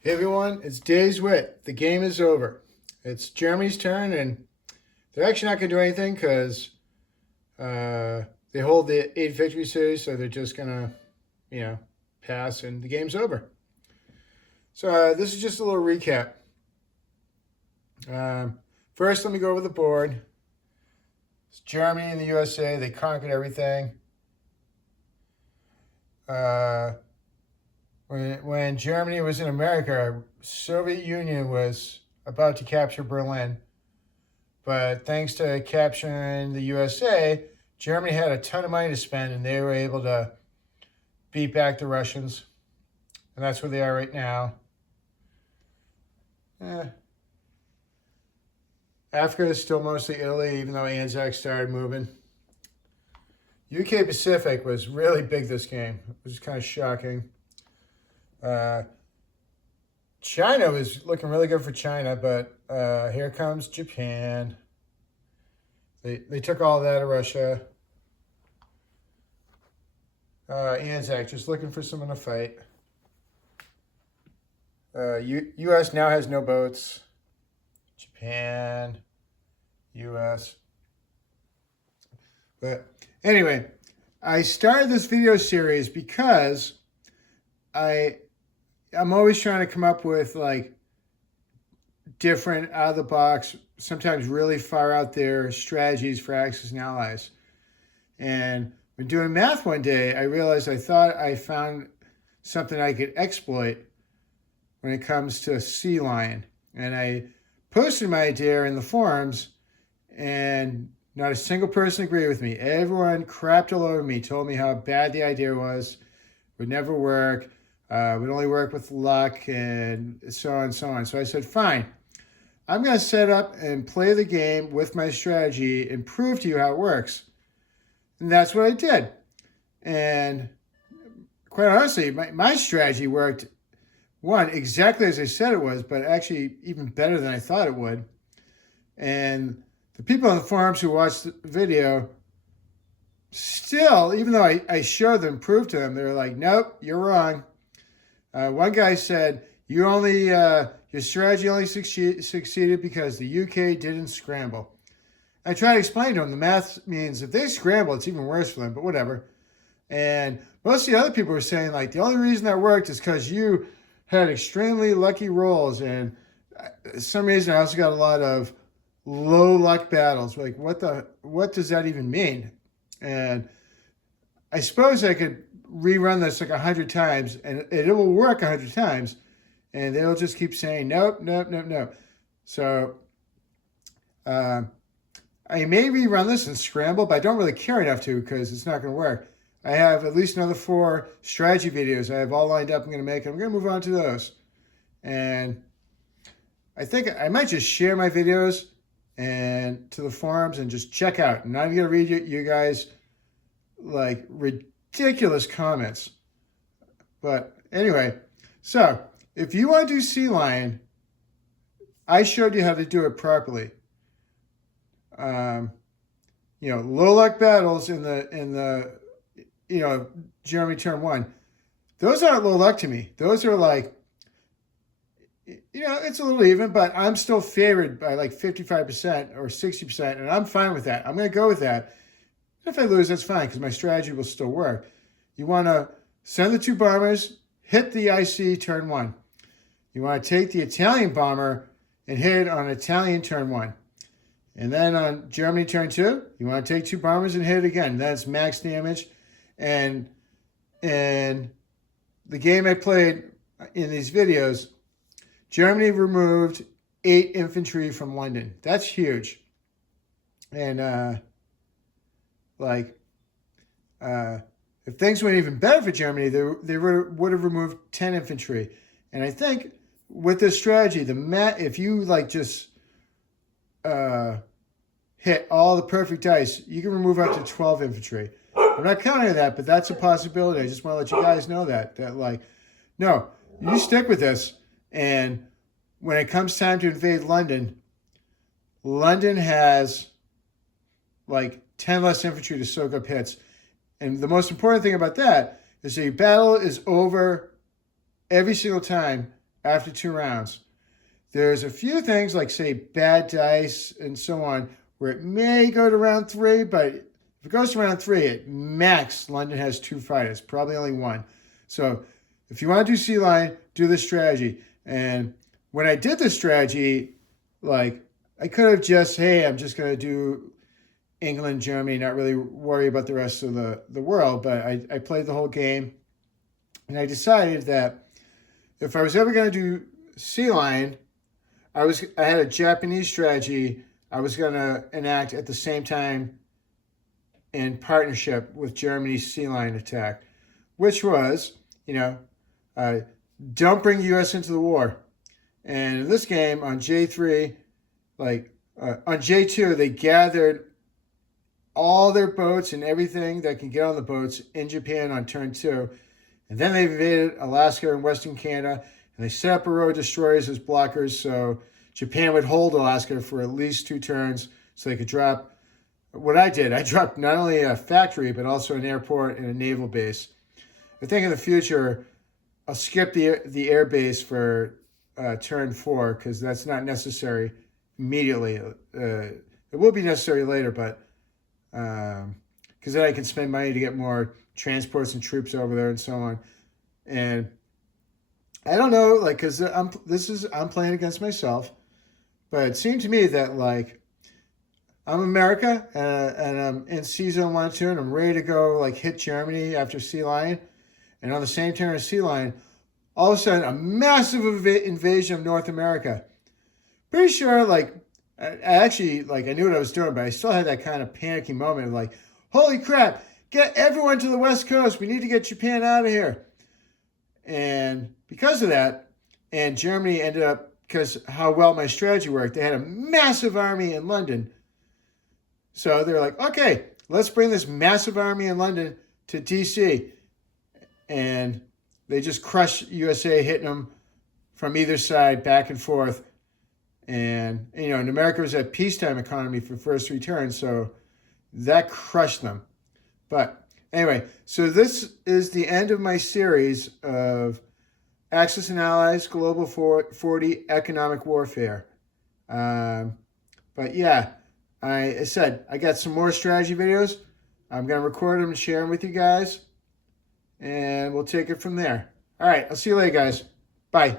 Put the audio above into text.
Hey everyone, it's Days Wit. The game is over. It's Germany's turn, and they're actually not going to do anything because they hold the 8 victory series, so they're just going to, pass, and the game's over. So this is just a little recap. First, let me go over the board. It's Germany and the USA. They conquered everything. When Germany was in America, Soviet Union was about to capture Berlin. But thanks to capturing the USA, Germany had a ton of money to spend, and they were able to beat back the Russians. And that's where they are right now. Africa is still mostly Italy, even though Anzac started moving. UK Pacific was really big this game. It was kind of shocking. China was looking really good for China, but here comes Japan. They took all of that of Russia. Anzac just looking for someone to fight. U.S. now has no boats. Japan, U.S. But anyway, I started this video series because I'm always trying to come up with like different out of the box, sometimes really far out there strategies for Axis and allies. And when doing math one day, I realized I thought I found something I could exploit when it comes to Sea Lion. And I posted my idea in the forums, and not a single person agreed with me. Everyone crapped all over me, told me how bad the idea was, would never work, would only work with luck, and so on and so on. So I said, fine, I'm going to set up and play the game with my strategy and prove to you how it works. And that's what I did. And quite honestly, my strategy worked, one, exactly as I said it was, but actually even better than I thought it would. And the people on the forums who watched the video still, even though I showed them, proved to them, they were like, nope, you're wrong. One guy said, your strategy only succeeded because the UK didn't scramble. I tried to explain to him the math means if they scramble, it's even worse for them, but whatever. And most of the other people were saying, like, the only reason that worked is because you had extremely lucky rolls, and for some reason I also got a lot of low luck battles. Like, what does that even mean? And I suppose I could rerun this like 100 times, and it will work 100 times, and they'll just keep saying nope, nope, nope, nope. So I may rerun this and scramble, but I don't really care enough to because it's not going to work. I have at least another 4 strategy videos I have all lined up I'm going to make. I'm going to move on to those. And I think I might just share my videos and to the forums and just check out. And I'm going to read you guys like ridiculous comments. But anyway, so if you want to do Sea Lion, I showed you how to do it properly. Low luck battles in the Germany turn 1. Those aren't low luck to me. Those are like, it's a little even, but I'm still favored by like 55% or 60%, and I'm fine with that. I'm going to go with that. If I lose, that's fine because my strategy will still work. You want to send the 2 bombers, hit the IC turn 1. You want to take the Italian bomber and hit it on Italian turn 1. And then on Germany turn 2, you want to take 2 bombers and hit it again. That's max damage. And the game I played in these videos, Germany removed 8 infantry from London. That's huge. And if things went even better for Germany, they would have removed 10 infantry. And I think with this strategy, if you like just hit all the perfect dice, you can remove up to 12 infantry. I'm not counting on that, but that's a possibility. I just want to let you guys know that like, no, you stick with this, and when it comes time to invade London, London has like 10 less infantry to soak up hits. And the most important thing about that is the battle is over every single time after 2 rounds. There's a few things like, say, bad dice and so on, where it may go to round 3, but if it goes to round 3, at max, London has 2 fighters, probably only 1. So if you want to do Sea Lion, do this strategy. And when I did this strategy, like, I could have just, hey, I'm just going to do England, Germany, not really worry about the rest of the world. But I played the whole game, and I decided that if I was ever going to do Sea Lion, I had a Japanese strategy I was going to enact at the same time in partnership with Germany's Sea Lion attack, which was, don't bring U.S. into the war. And in this game, on J3, on J2, they gathered all their boats and everything that can get on the boats in Japan on turn 2. And then they invaded Alaska and Western Canada, and they set up a row of destroyers as blockers, so Japan would hold Alaska for at least 2 turns so they could drop what I did. I dropped not only a factory, but also an airport and a naval base. I think in the future, I'll skip the air base for turn 4, because that's not necessary immediately. It will be necessary later, but because then I can spend money to get more transports and troops over there and so on. And I don't know, because I'm playing against myself, but it seemed to me that I'm America, and I'm in Sea Zone 1 2, and I'm ready to go hit Germany after Sea Lion, and on the same turn as Sea Lion, all of a sudden a massive invasion of North America. Pretty sure I actually I knew what I was doing, but I still had that kind of panicky moment of holy crap, get everyone to the West Coast. We need to get Japan out of here. And because of that, and Germany ended up, because how well my strategy worked, they had a massive army in London. So they're like, okay, let's bring this massive army in London to DC. And they just crushed USA, hitting them from either side, back and forth. And, and America was at peacetime economy for the first 3 turns, so that crushed them. But anyway, so this is the end of my series of Axis and Allies Global 40 Economic Warfare. But yeah, I said I got some more strategy videos. I'm going to record them and share them with you guys, and we'll take it from there. All right, I'll see you later, guys. Bye.